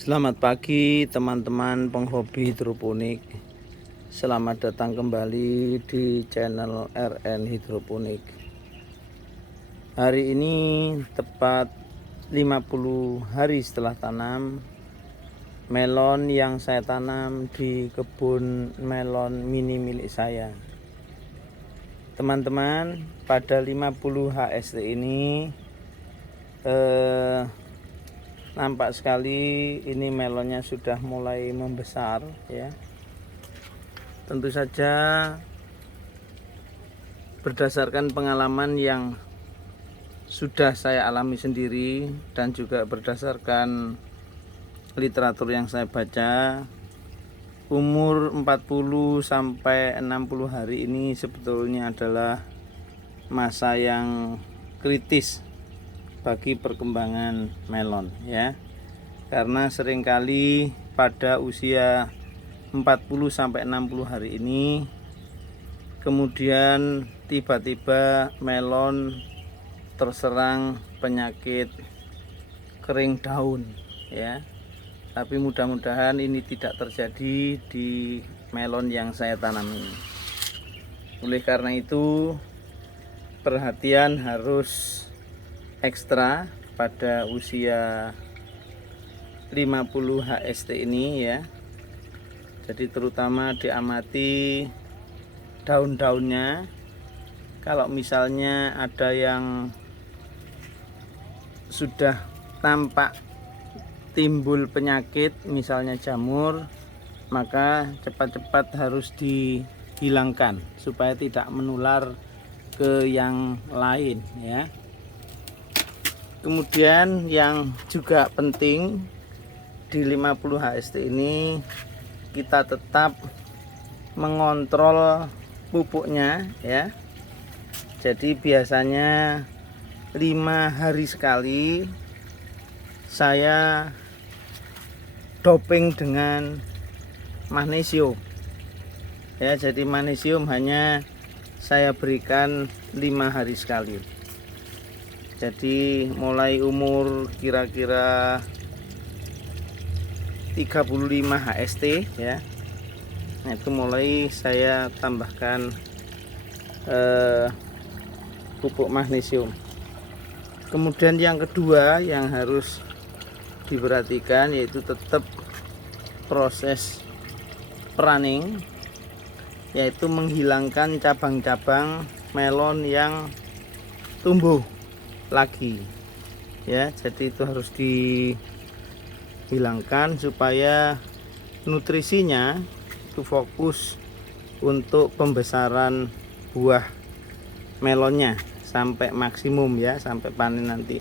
Selamat pagi teman-teman penghobi hidroponik. Selamat datang kembali di channel RN Hidroponik. Hari ini tepat 50 hari setelah tanam melon yang saya tanam di kebun melon mini milik saya. Teman-teman, pada 50 HST ini nampak sekali ini melonnya sudah mulai membesar ya. Tentu saja berdasarkan pengalaman yang sudah saya alami sendiri dan juga berdasarkan literatur yang saya baca, umur 40 sampai 60 hari ini sebetulnya adalah masa yang kritis bagi perkembangan melon ya. Karena seringkali pada usia 40 sampai 60 hari ini kemudian tiba-tiba melon terserang penyakit kering daun ya. Tapi mudah-mudahan ini tidak terjadi di melon yang saya tanam ini. Oleh karena itu perhatian harus ekstra pada usia 50 HST ini ya. Jadi terutama diamati daun-daunnya. Kalau misalnya ada yang sudah tampak timbul penyakit misalnya jamur, maka cepat-cepat harus dihilangkan supaya tidak menular ke yang lain ya. Kemudian yang juga penting di 50 HST ini kita tetap mengontrol pupuknya ya. Jadi biasanya 5 hari sekali saya doping dengan magnesium ya. Jadi magnesium hanya saya berikan 5 hari sekali. Jadi mulai umur kira-kira 35 HST ya. Nah, itu mulai saya tambahkan pupuk magnesium. Kemudian yang kedua yang harus diperhatikan yaitu tetap proses pruning, yaitu menghilangkan cabang-cabang melon yang tumbuh lagi ya. Jadi itu harus dihilangkan supaya nutrisinya itu fokus untuk pembesaran buah melonnya sampai maksimum ya, sampai panen nanti.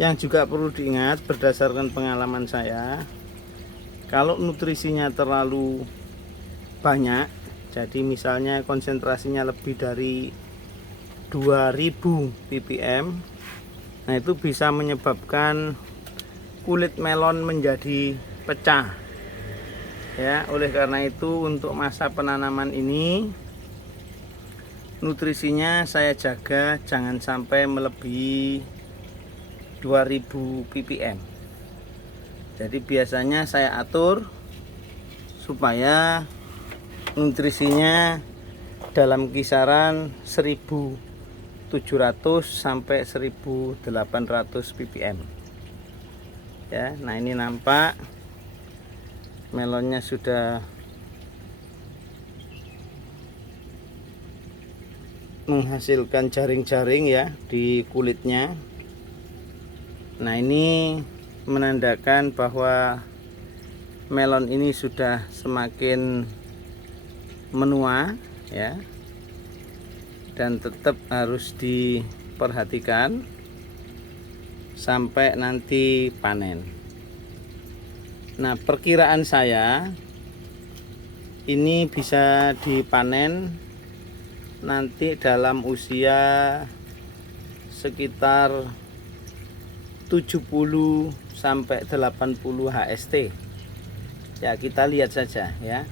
Yang juga perlu diingat berdasarkan pengalaman saya, kalau nutrisinya terlalu banyak, jadi misalnya konsentrasinya lebih dari 2000 ppm, nah itu bisa menyebabkan kulit melon menjadi pecah ya. Oleh karena itu untuk masa penanaman ini nutrisinya saya jaga jangan sampai melebihi 2000 ppm. Jadi biasanya saya atur supaya nutrisinya dalam kisaran 1700 sampai 1800 ppm ya. Nah ini nampak melonnya sudah menghasilkan jaring-jaring ya di kulitnya. Nah ini menandakan bahwa melon ini sudah semakin menua ya, dan tetap harus diperhatikan sampai nanti panen. Nah perkiraan saya ini bisa dipanen nanti dalam usia sekitar 70 sampai 80 HST ya. Kita lihat saja ya.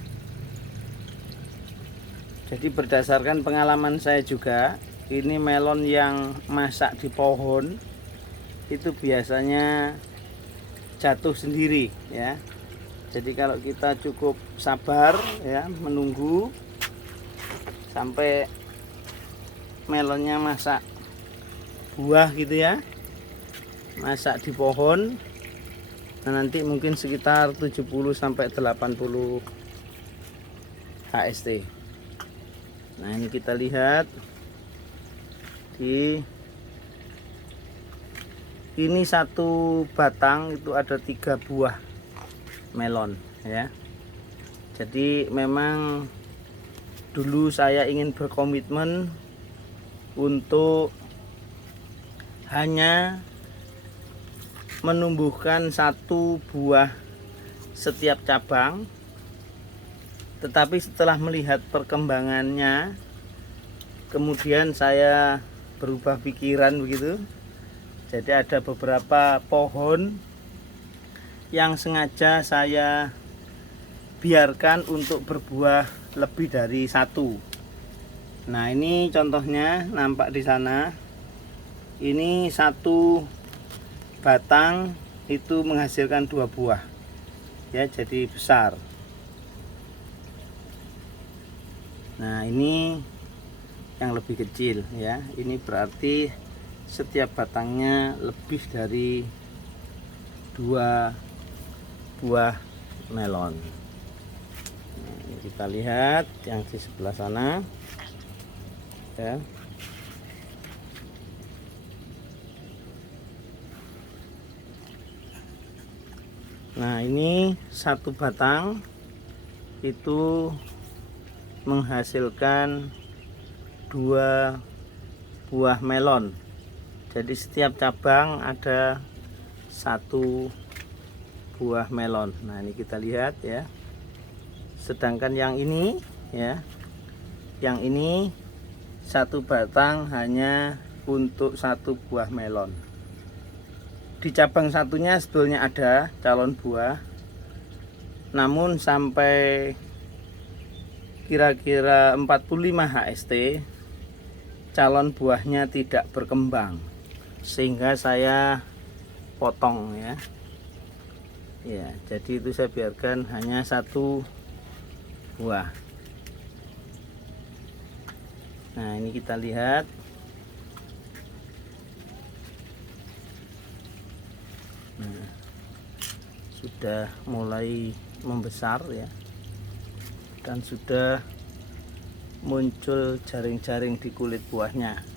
Jadi berdasarkan pengalaman saya juga, ini melon yang masak di pohon itu biasanya jatuh sendiri ya. Jadi kalau kita cukup sabar ya, menunggu sampai melonnya masak buah gitu ya, masak di pohon. Nah, nanti mungkin sekitar 70 sampai 80 HST. Nah, ini kita lihat di ini satu batang itu ada 3 buah melon ya. Jadi memang dulu saya ingin berkomitmen untuk hanya menumbuhkan 1 buah setiap cabang, tetapi setelah melihat perkembangannya kemudian saya berubah pikiran begitu. Jadi ada beberapa pohon yang sengaja saya biarkan untuk berbuah lebih dari 1. Nah, ini contohnya nampak di sana. Ini 1 batang itu menghasilkan 2 buah ya, jadi besar. Nah, ini yang lebih kecil ya, ini berarti setiap batangnya lebih dari 2 buah melon. Nah, ini kita lihat yang di sebelah sana ya. Nah, ini 1 batang itu menghasilkan 2 buah melon. Jadi setiap cabang ada 1 buah melon. Nah, ini kita lihat ya. Sedangkan yang ini ya, yang ini 1 batang hanya untuk 1 buah melon. Di cabang satunya sebetulnya ada calon buah, namun sampai kira-kira 45 HST calon buahnya tidak berkembang, sehingga saya potong ya. Ya, jadi itu saya biarkan hanya 1 buah. Nah, ini kita lihat. Nah, sudah mulai membesar ya, dan sudah muncul jaring-jaring di kulit buahnya.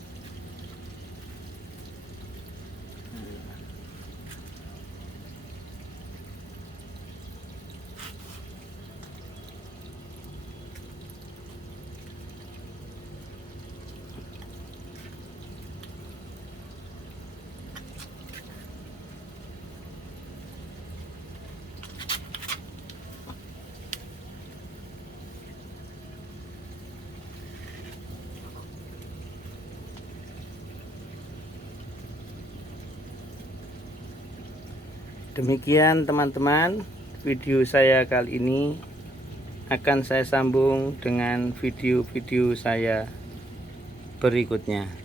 Demikian teman-teman, video saya kali ini. Akan saya sambung dengan video-video saya berikutnya.